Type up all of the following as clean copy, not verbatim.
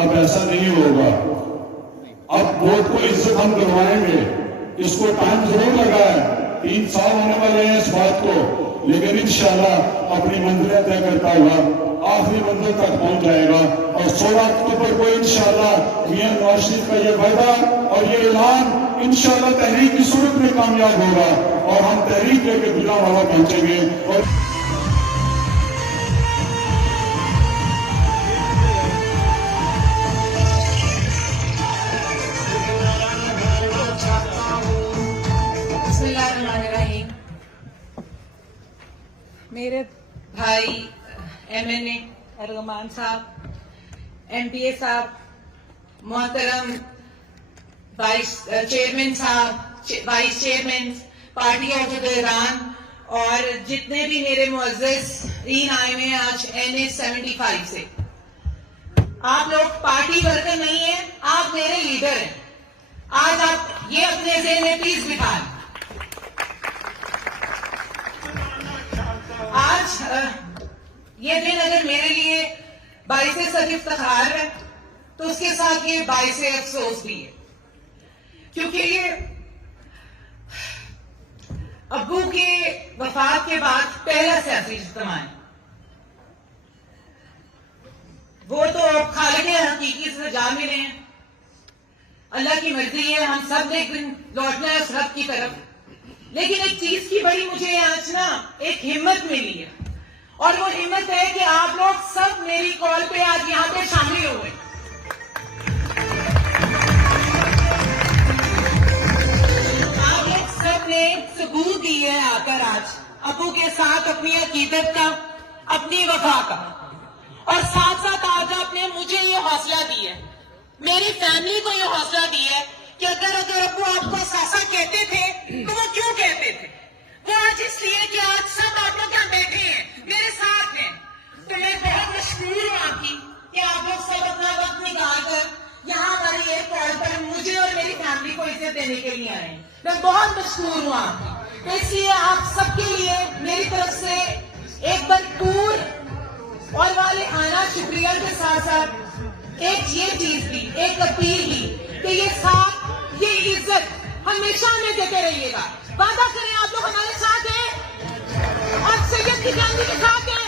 اب ایسا نہیں ہوگا. اب ووٹ کو اس سے ہم کروائیں گے. اس کو ٹائم ضرور لگا ہے, 3 سال ہونے والے ہیں اس بات کو, لیکن انشاءاللہ اپنی منزلیں طے کرتا ہوا آخری منزل تک پہنچ جائے گا. اور 16 اکتوبر کو انشاءاللہ میاں نواز شریف کا یہ وعدہ اور یہ اعلان انشاءاللہ تحریک کی صورت میں کامیاب ہوگا, اور ہم تحریک لے کے گوجرانوالا پہنچیں گے. اور میرے بھائی ایم این اے ارغمان صاحب, ایم پی اے صاحب, محترم وائس چیئرمین صاحب, vice chairman party of Iran, اور جتنے بھی میرے معززین آئے ہوئے ہیں آج NH-75 سے. آپ لوگ پارٹی ورکر نہیں ہیں, آپ میرے لیڈر ہیں. آج آپ یہ اپنے ذہن میں پلیز بٹھا لیں. آج یہ دن اگر میرے لیے باعث صد افتخار ہے تو اس کے ساتھ یہ باعث افسوس بھی ہے, کیونکہ یہ ابو کے وفات کے بعد پہلا سیاسی اجتماع ہے. وہ تو اب خالق حقیقی سے جا ملے ہیں, اللہ کی مرضی ہے, ہم سب نے ایک دن لوٹنا ہے اس رب کی طرف. لیکن ایک چیز کی بڑی مجھے آج نا ایک ہمت ملی ہے, اور وہ ہمت ہے کہ آپ لوگ سب میری کال پہ آج یہاں پہ شامل ہوئے. آپ لوگ سب نے ثبوت دی ہے آ کر آج ابو کے ساتھ اپنی عقیدت کا, اپنی وفا کا, اور ساتھ ساتھ آج آپ نے مجھے یہ حوصلہ دی ہے, میری فیملی کو یہ حوصلہ دی ہے کہ اگر ابو آپ کو ساسا کہتے تھے تو وہ کیوں کہتے تھے؟ وہ آج اس لیے کہ آج سب آپ لوگ یہاں بیٹھے ہیں, میرے ساتھ ہیں. تو میں بہت مشکور ہوں آپ کی کہ آپ لوگ سب اپنا وقت نکال کر یہاں ہماری ایک کال پر مجھے اور میری فیملی کو عزت دینے کے لیے آئے ہیں. میں بہت مشکور ہوں آپ کی. تو اس لیے آپ سب کے لیے میری طرف سے ایک بھرپور اور والے آنا شکریہ کے ساتھ ساتھ ایک یہ چیز بھی, ایک اپیل بھی کہ یہ ساتھ, یہ عزت ہمیشہ ہمیں دیتے رہیے گا. وعدہ کریں آپ لوگ ہمارے ساتھ ہیں اور سید کی فیملی کے ساتھ ہیں.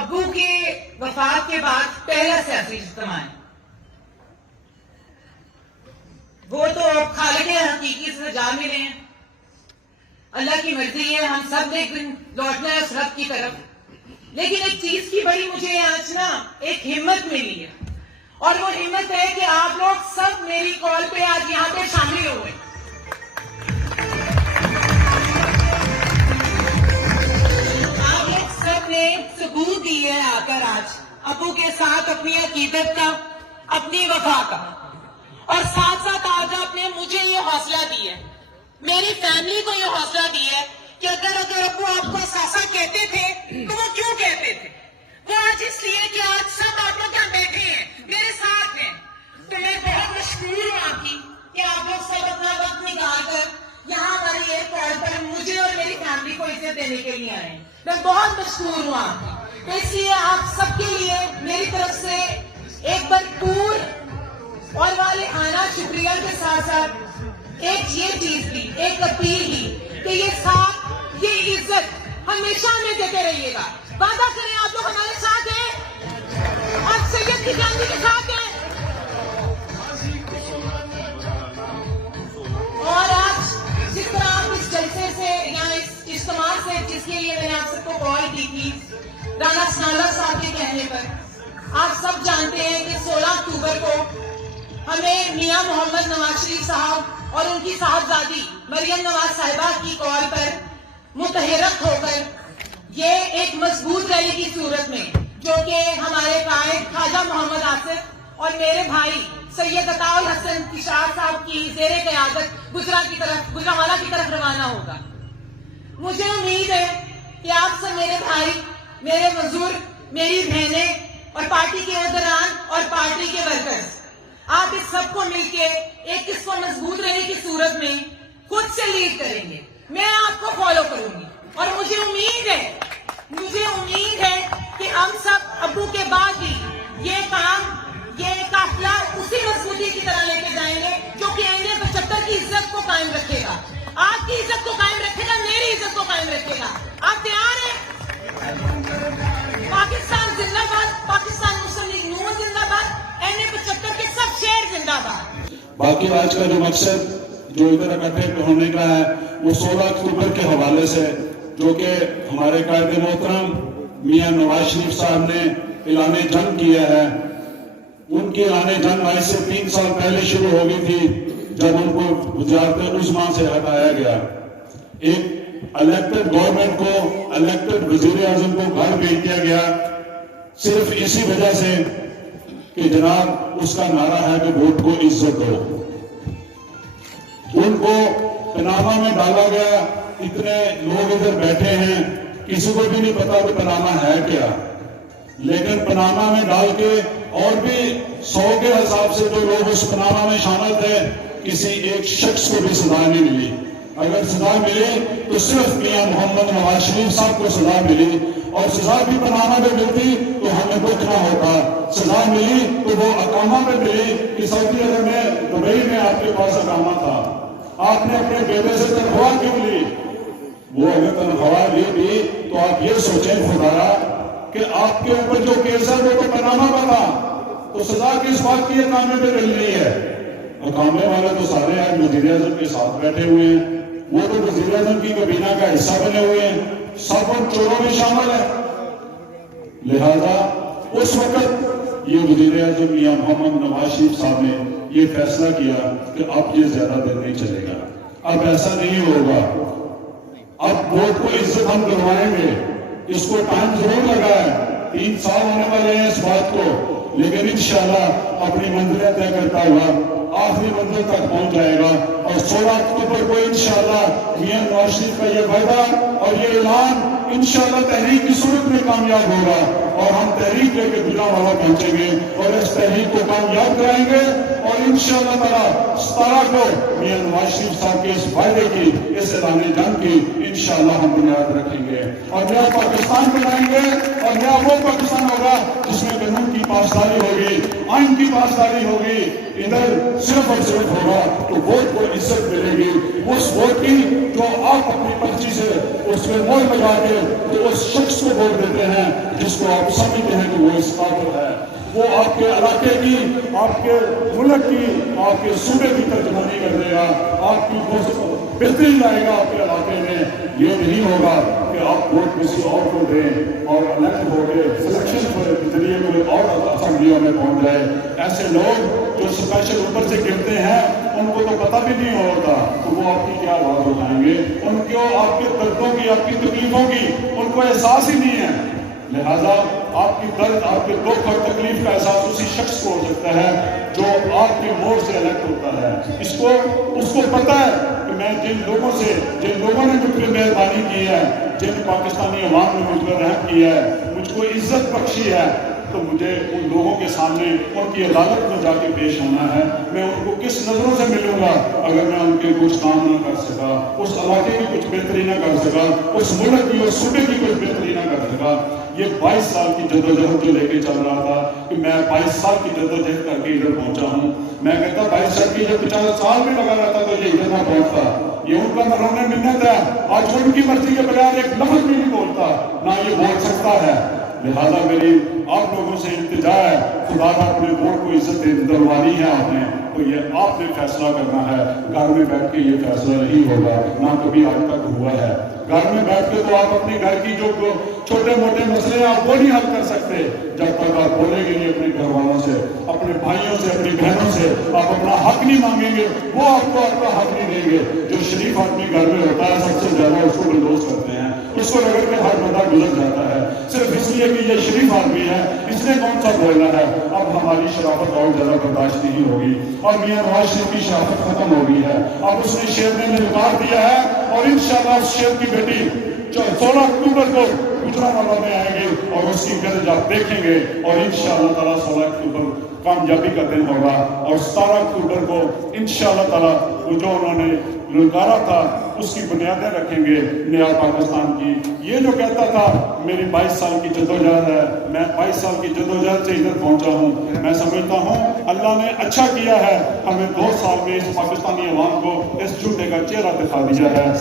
ابو کے وفات کے بعد پہلا سیاسی اجتماع ہے. وہ تو اب خالق حقیقی سے جا ملے ہیں, اللہ کی مرضی ہے, ہم سب نے ایک دن لوٹنا ہے اس رب کی طرف. لیکن ایک چیز کی بڑی مجھے آج نا ایک ہمت ملی ہے, اور وہ ہمت ہے کہ آپ لوگ سب میری کال پہ آج یہاں پہ شامل ہوئے. آپ لوگ سب نے ثبوت دی ہے آ کر آج ابو کے ساتھ اپنی عقیدت کا, اپنی وفا کا, اور ساتھ ساتھ آج آپ نے مجھے یہ حوصلہ دی ہے, میری فیملی کو یہ حوصلہ دی ہے کہ اگر ابو آپ کو ساسا کہتے تھے تو وہ کیوں کہتے تھے؟ وہ آج اس لیے کہ آج سب آپ لوگ یہاں بیٹھے ہیں, میرے ساتھ ہیں. تو میں بہت مشکور ہوں آپ کی کہ آپ لوگ سب اپنا وقت نکال کر یہاں ہماری ایک کال پر مجھے اور میری فیملی کو عزت دینے کے لیے آئے ہیں. میں بہت مشکور ہوں آپ کی. تو اس لیے آپ سب کے لیے میری طرف سے ایک بھرپور اور والے آنا شکریہ کے ساتھ ساتھ ایک یہ چیز بھی, ایک اپیل بھی کہ یہ ساتھ, یہ عزت ہمیشہ ہمیں دیتے رہیے گا. وعدہ کریں آپ لوگ ہمارے ساتھ ہیں اور سید کی فیملی کے ساتھ ہیں. اور آج جس طرح آپ اس جلسے سے یا اس اجتماع سے, جس کے لیے میں نے آپ سب کو کال کی تھی رانا سنالا صاحب کے کہنے پر, آپ سب جانتے ہیں کہ 16 اکتوبر کو ہمیں میاں محمد نواز شریف صاحب اور ان کی صاحبزادی مریم نواز صاحبہ کی کال پر متحرک ہو کر یہ ایک مضبوط ریلی کی صورت میں, جو کہ ہمارے قائد خواجہ محمد آصف اور میرے بھائی سید عطا الحسن کشار صاحب کی زیر قیادت گوجرانوالا کی طرف روانہ ہوگا. مجھے امید ہے کہ آپ سب میرے بھائی, میرے بزرگ, میری بہنیں اور پارٹی کے عہدیداران اور پارٹی کے ورکرز, آپ اس سب کو مل کے ایک اس کو مضبوط رہنے کی صورت میں خود سے لیڈ کریں گے. میں آپ کو فالو کروں گی اور مجھے امید ہے کہ ہم سب ابو کے بعد بھی یہ قافلہ اسی مضبوطی کی طرح لے کے جائیں گے جو کہ NA-75 کی عزت کو قائم رکھے گا، آپ کی عزت کو قائم رکھے گا، میری عزت کو قائم رکھے گا. آپ تیار ہیں؟ پاکستان زندہ باد، پاکستان مسلم لیگ نون زندہ باد، NA-75 کے سب شہر زندہ باد. باقی آج کا جو مقصد جو ادھر اکٹھے ہونے کا ہے وہ 16 اکتوبر کے حوالے سے جو کہ ہمارے قائد محترم میاں نواز شریف صاحب نے اعلان جنگ کیا ہے. ان کی اعلان جنگ آج سے 3 سال پہلے شروع ہو گئی تھی جب ان کو وزارت عظمیٰ سے ہٹایا گیا. ایک الیکٹڈ گورنمنٹ کو، الیکٹڈ وزیر اعظم کو گھر بھیج دیا گیا صرف اسی وجہ سے کہ جناب اس کا نعرہ ہے کہ ووٹ کو عزت دو. ان کو پناما میں ڈالا گیا. اتنے لوگ ادھر بیٹھے ہیں، کسی کو بھی نہیں پتا کہ پناما ہے کیا، لیکن پناما میں ڈال کے اور بھی 100 کے حساب سے جو لوگ اس پناما میں شامل تھے، کسی ایک شخص کو بھی سزا نہیں ملی. اگر سزا ملی تو صرف میاں محمد نواز شریف صاحب کو سزا ملی، اور سزا بھی پناما میں ملتی تو ہمیں دکھ نہ ہوتا. سزا ملی تو وہ اقامہ میں ملی کہ سعودی عرب میں، دبئی میں آپ کے پاس اقامہ تھا، آپ نے اپنے بیٹے سے تنخواہ کیوں لی؟ وہ اگر تنخواہ لی تھی تو آپ یہ سوچیں خدایا کہ آپ کے اوپر جو کیس ہے وہ تو پناما کا تھا، تو سزا کس بات کی اقامے پہ مل رہی ہے؟ اقامے والے تو سارے آج وزیر اعظم کے ساتھ بیٹھے ہوئے ہیں، وہ تو وزیر اعظم کی کابینہ کا حصہ بنے ہوئے ہیں، سب ان چوروں میں شامل ہے. لہذا اس وقت یہ وزیر اعظم میاں محمد نواز شریف صاحب نے یہ فیصلہ کیا کہ اب یہ زیادہ دیر نہیں چلے گا، اب ایسا نہیں ہوگا، اب ووٹ کو عزت ہم دلوائیں گے. اس کو ٹائم ضرور لگا ہے، 3 سال ہونے والے ہیں اس بات کو، لیکن انشاءاللہ اپنی منزلیں طے کرتا ہوا آخری منزل تک پہنچ جائے گا. اور 16 اکتوبر کو انشاءاللہ میاں نواز شریف کا یہ وعدہ اور یہ اعلان انشاءاللہ تحریک کی صورت میں کامیاب ہوگا، اور ہم تحریک لے کے گجرانوالہ پہنچیں گے اور اس تحریک کو کامیاب کرائیں گے. اور انشاءاللہ تعالی 17 کو میاں نواز شریف صاحب کے اس وعدے کی، اس اعلان جنگ کی انشاءاللہ ہم بنیاد رکھیں گے اور نیا پاکستان بنائیں گے. اور نیا وہ پاکستان ہوگا جس میں قانون کی پاسداری ہوگی، آئین کی پاسداری ہوگی. ادھر صرف اور صرف ہوگا تو ووٹ کو عزت ملے گی، اس ووٹ کی جو آپ اپنی پرچی سے اس میں مہر لگا کے تو اس شخص کو ووٹ دیتے ہیں جس کو آپ سمجھتے ہیں کہ وہ اس قابل ہے، وہ آپ کے علاقے کی، آپ کے ملک کی، آپ کے صوبے کی ترجمانی کر دے گا، آپ کی بہتری لائے گا آپ کے علاقے میں. یہ نہیں ہوگا کہ آپ ووٹ کسی اور کو دیں اور الیکٹ ہو کے سلیکشن کے ذریعے کوئی اور اسمبلیوں میں پہنچ جائے. ایسے لوگ جو اسپیشل اوپر سے گرتے ہیں ان کو تو پتہ بھی نہیں ہوتا تو وہ آپ کی کیا آواز اٹھائیں گے؟ ان کو آپ کے دردوں کی، آپ کی تکلیفوں کی ان کو احساس ہی نہیں ہے. لہذا آپ کی درد، آپ کے دکھ اور تکلیف کا احساس اسی شخص کو ہو سکتا ہے جو آپ کے ووٹ سے الیکٹ ہوتا ہے. اس کو پتہ ہے کہ میں جن لوگوں نے مجھ پر مہربانی کی ہے، جن پاکستانی عوام نے مجھ پر رحم کیا ہے، مجھ کو عزت بخشی ہے، تو مجھے ان لوگوں کے سامنے ان کی عدالت میں جا کے پیش ہونا ہے. میں ان کو کس نظروں سے ملوں گا اگر میں ان کے کچھ کام نہ کر سکا، اس علاقے کی کچھ بہتری نہ کر سکا، اس ملک کی اور صوبے کی کچھ بہتری نہ کر سکا. یہ 22 سال کی جدوجہد جو لے کے چل رہا تھا کہ میں 22 سال کی جدوجہد کر کے ادھر پہنچا ہوں. میں کہتا 22 سال کی جب 50 سال بھی لگا رہتا تو یہ ادھر نہ پہنچتا. یہ ان کا مرہون منت ہے. آج ان کی مرضی کے بغیر ایک لفظ بھی نہیں بولتا، نہ یہ بول سکتا ہے. لہذا میری آپ لوگوں سے التجا ہے، خدا کا اپنے ووٹ کو عزت دلوانی ہے آپ نے، تو یہ آپ نے فیصلہ کرنا ہے. گھر میں بیٹھ کے یہ فیصلہ نہیں ہوگا، نہ کبھی آج تک ہوا ہے. گھر میں بیٹھ کے تو آپ اپنے گھر کی جو چھوٹے موٹے مسئلے ہیں آپ وہ نہیں حل کر سکتے جب تک آپ بولیں گے نہیں اپنے گھر والوں سے، اپنے بھائیوں سے، اپنی بہنوں سے آپ اپنا حق نہیں مانگیں گے، وہ آپ کو اپنا حق نہیں دیں گے. جو شریف آدمی گھر میں ہوتا ہے سب سے زیادہ اس کو بلڈوز کرتے ہیں، اس کو رگڑ کے ہر بندہ گزر جاتا ہے صرف اس لیے کہ یہ شریف آدمی ہے، اس نے کون سا بولنا ہے. اب ہماری شرافت اور زیادہ برداشت نہیں ہوگی اور میاں نواز شریف کی شرافت ختم ہو گئی ہے. اب اس نے شیر نے نکال دیا ہے اور انشاءاللہ اس شیر کی بیٹی 16 اکتوبر کو گجرانوالہ میں آئیں گے اور اس کی گرج آپ دیکھیں گے اور انشاءاللہ تعالیٰ 16 اکتوبر کامیابی کا دن ہوگا اور 17 اکتوبر کو انشاءاللہ تعالیٰ وہ جو انہوں نے للکارا تھا اس کی بنیادیں رکھیں گے نیا پاکستان کی. یہ جو کہتا تھا میری 22 سال کی جدوجہد ہے، میں 22 سال کی جدوجہد سے ادھر پہنچا ہوں. میں سمجھتا ہوں اللہ نے اچھا کیا ہے، ہمیں 2 سال میں اس پاکستانی عوام کو اس جھوٹے کا چہرہ دکھا دیا ہے.